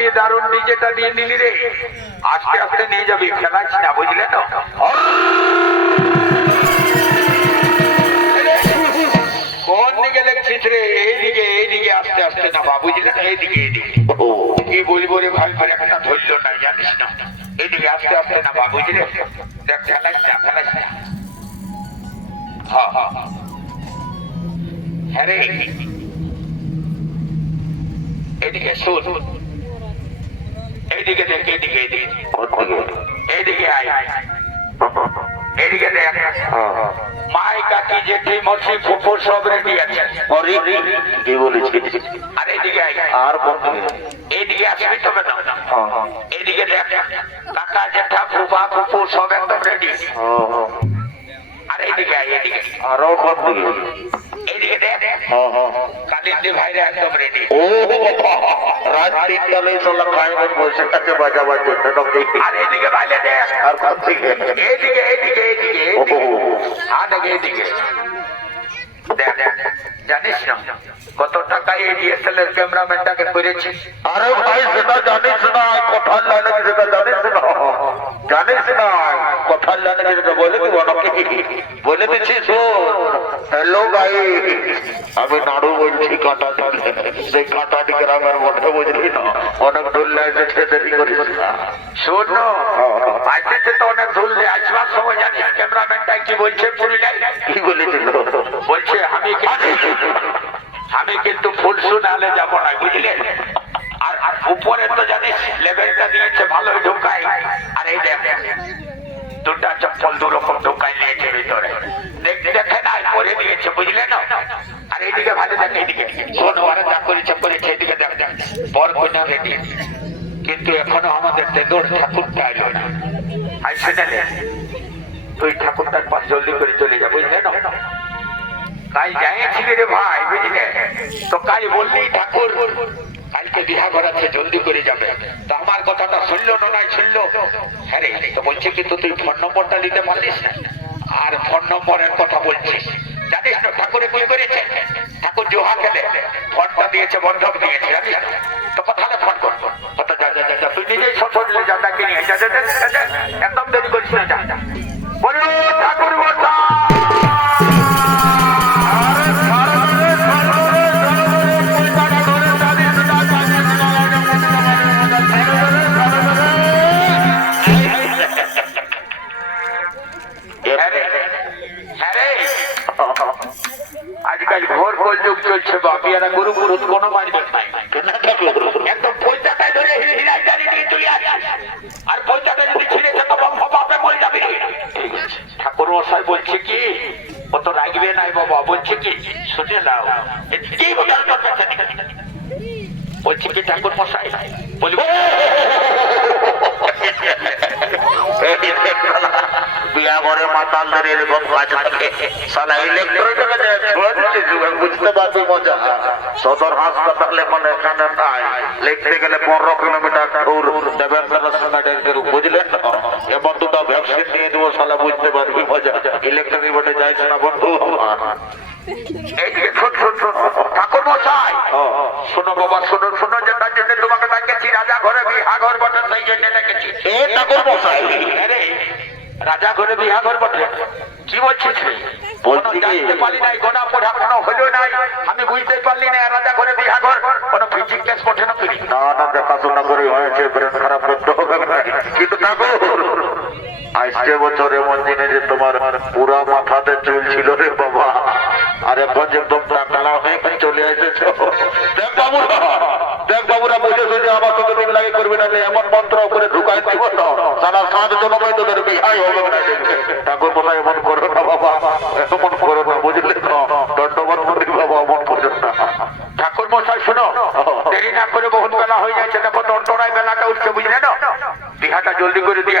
নিয়ে দারুণ ডিজেটা দিয়ে নিলি রে। আস্তে আস্তে নিয়ে যাবি। ফেলাইস না বুঝলে তো? কোন দিকে লেখছিস রে? এইদিকে এইদিকে আস্তে আস্তে না বা বুঝলে এইদিকে এইদিকে। কি বলব রে ভাই ভাই একটা ধরলো না জানিস না। এইদিকে আস্তে আস্তে না বুঝলে? দেখ না না। হ্যাঁ হ্যাঁ হ্যাঁ হ্যাঁ রে। এদিকে শোন। এইদিকে দেখ এইদিকে এইদিকে এইদিকে আয়। এদিকে দেখ। মাই কাকি জেঠি মসি ফুফু সব রেডি আছে। কি বলেছিস আর এইদিকে আয়। আর এইদিকে আসবি তবে না এইদিকে দেখ। কাকা জেঠা ফুফা ফুফু সব একদম রেডি আর এইদিকে আয় এইদিকে আরও কোন ও রাত তিনটালে চলা কায়মন বসে কাছে বাজা বাজে আর এইদিকে বাইরে দেখ আর কোন দিকে এইদিকে এইদিকে এইদিকে এইদিকে হ্যাঁ দেখ এইদিকে দেখ দেখ জানিস না কত টাকা এই ডিএসএল এর ক্যামেরাম্যানটাকে করেছি? আরে ভাই সেটা জানিস না কথার লাইনে সেটা জানিস না। জানিস না কথার লাইনে সেটা বলে দিব নাকি? বলে দিচ্ছি শোন। হ্যালো ভাই আমি নাড়ু বলছি কাটা সেই কাটাটি গ্রামের মধ্যে বুঝলি না অনেক দূর লাইনে দেরি করিস শোনো আসতেছে তো অনেক ধরলে আসবার সময় জানিস ক্যামেরাম্যানটা কি বলছে পুরুলিয়ায় কি বলেছিল? বলছে আমি আমি কিন্তু ফুল শুনালে যাব না বুঝলে? আর আর উপরে তো জানিস লেভেলটা দিয়েছে ভালো ঢুকাই আর এই দেখ দুটা চপ্পল দু রকম ঢুকাই নিয়েছে ভিতরে। করে দিয়েছে, বুঝলে না? আর এইদিকে ভালো দেখ এইদিকে শোনো আরে যা করেছে করেছে এইদিকে দেখ বর কন্যা রেডি কিন্তু এখনও আমাদের তেদোর ঠাকুরটা এলো না। আই শুনেলে তুই ঠাকুরটার পাশ জলদি করে চলে যা, বুঝলে না? কাল যাইছিলি রে ভাই, বুঝলে? তো কাল বললি ঠাকুর, কালকে বিহা করাচ্ছে জলদি করে যাবে। তো আমার কথাটা শুনলো না, নাই শুনলো? হ্যাঁ রে তো বলছে কিন্তু তুই ফোন নম্বরটা দিতে পারলিস না? আর ফোন নম্বরের কথা বলছিস। জানিস না ঠাকুরে কি করেছে, ঠাকুর জোহা খেলে, ফোনটা দিয়েছে, বন্ধক দিয়েছে, জানিস? তো কোথায় ফোন করব তো তুই নিজেই একদম দেরি করিস না, যা। যা ঠাকুর আজকাল ঘোর যুগ চলছে বাপিয়ারা গুরু পুরুষ কোনো মানবেন নাই। ঠাকুর মশাই বলছে ঠাকুর মশাই, বলব বিয়া করে মাতালদের এরকম কাজ থাকে। সালা ইলেকট্রিক বুঝতে পারবি মজা? সদর হাসপাতাল এখন এখানে নাই। লিখতে গেলে পনেরো কিলোমিটার দূর। দেবেন্দ্র বুঝলেন? এবার দুটো ভ্যাকসিন নিয়ে দেবো সালা বুঝতে পারবি মজা। ইলেকট্রিক বটে যাইছে না বন্ধু। ঠাকুর মশাই। শোনো বাবা শোনো শোনো যে জন্য তোমাকে ডেকেছি রাজা ঘরে বিহা ঘর বটে সেই জন্য ডেকেছি। এ ঠাকুর মশাই। রাজা ঘরে বিহা ঘর বটে। কি বলছিস? আমি বুঝতে পারলি না রাজা ঘরে বিহা ঘর। কোনো ফিজিক কেস বটে না না না দেখাশোনা করে হয়েছে ব্রেন খারাপ করতে হবে না। কিন্তু ঠাকুর আসছে বছর এমন দিনে যে তোমার পুরা মাথাতে চুল ছিল রে বাবা। আর একদম টাকলা হয়ে চলে এসেছ। দেখ বাবুরা দেখ বাবুরা বুঝে সুঝে আমার তোকে দিন লাগে করবি না এমন মন্ত্র করে ঢুকাই দিব তো। সারা সাত জনমে তোদের বিহাই হবে। না ঠাকুর কোথায় এমন করো না বাবা। এমন করো না, বুঝলে তো? দণ্ডবাদ করি বাবা, এমন করো না। ঠাকুর মশাই, শোনো, দেরি না করে বহুত বেলা হয়ে যাচ্ছে দেখো দন্তরায় বেলাটা উঠছে, বুঝলে না বিহাটা জলদি করে দিয়ে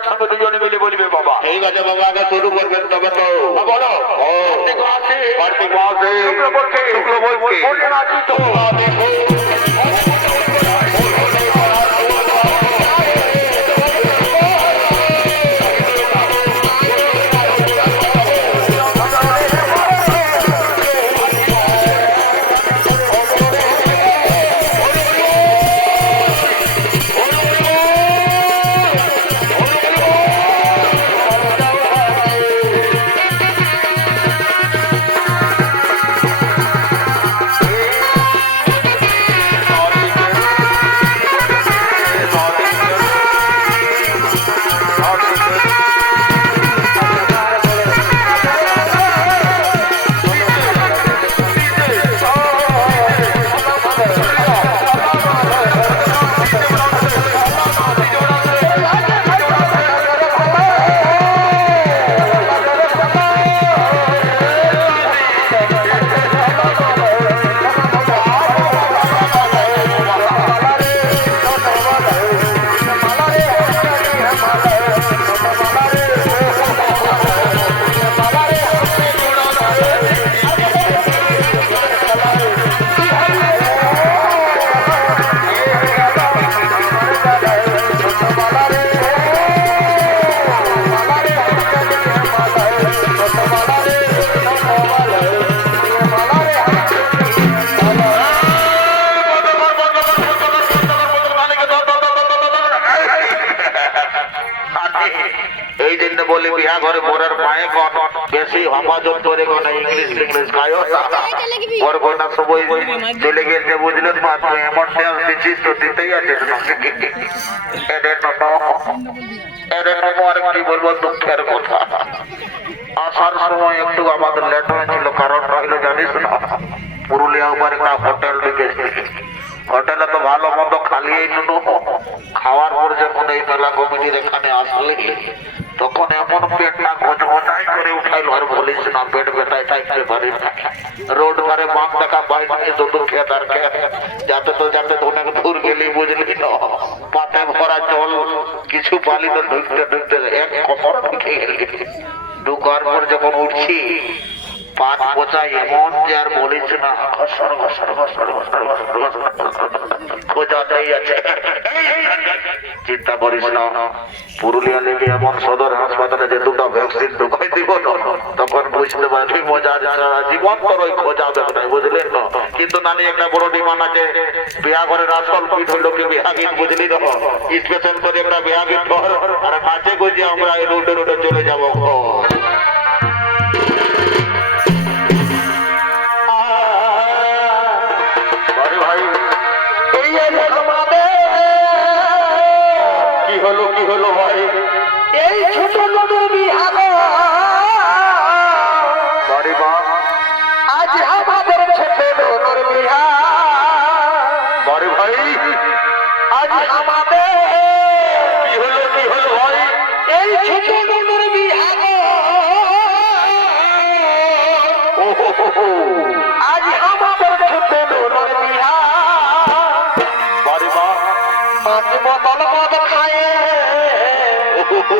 একসঙ্গে দুজনে মিলে বলবে বাবা। ঠিক আছে বাবা আগে শুরু করবেন তবে তো। হ্যাঁ, বলো। কার্তিক মাসে কার্তিক মাসে শুক্লপক্ষে শুক্লপক্ষে পূর্ণিমা তিথি এই জন্য বলি বিয়া ঘরে মোরের পায়ে কন, বেশি হমাজন করে কোন, ইংলিশ ইংলিশ খায়ও ওর বোনা সবই চলে গেছে বুঝলেন মা, তুই এমন ড্যান্স দিচ্ছিস তো দিতেই আছে। এদের এদের আর কি বলব, দুঃখের কথা। আসার সময় একটু আমাদের লেট হয়েছিল, কারণ রইল জানিস না, পুরুলিয়া উপর একটা হোটেল ঢুকেছি। হোটেলে তো ভালো খালিয়েই নুনু খাওয়ার পর যখন এই মেলা কমিটির এখানে আসলে তখন এমন পেটটা গজগজাই করে উঠাইল। আর বলিস না, পেট বেটায় তাই না রোড ভারে বাম দেখা বাইরে দুটো খেত আর খেত যাতে তো, যাতে অনেক দূর গেলি, বুঝলি না? পাতে ভরা জল, কিছু পালি তো ঢুকতে ঢুকতে এক কমর ঢুকে গেলি। ঢুকার পর যখন উঠছি পাট পচা এমন যে আর বলিস না? চিন্তা করিস না। পুরুলিয়া লেগে এমন সদর হাসপাতালে যে দুটো ভ্যাকসিন ঢুকাই দিব তখন বুঝতে পারবি মজা জীবন তোর ওই খোঁজাবে না বুঝলেন না কিন্তু নানি একটা বড় ডিমান্ড আছে। বিয়া ঘরের আসল পিঠ হইল কি বিয়া গীত বুঝলি না স্পেশাল করে একটা বিয়া গীত আর নাচে গুজে আমরা এই রুটে রুটে চলে যাব। কি হলো কি হলো ভাই? এই ছোট বা আজ আমাদের ছোট নদীর ও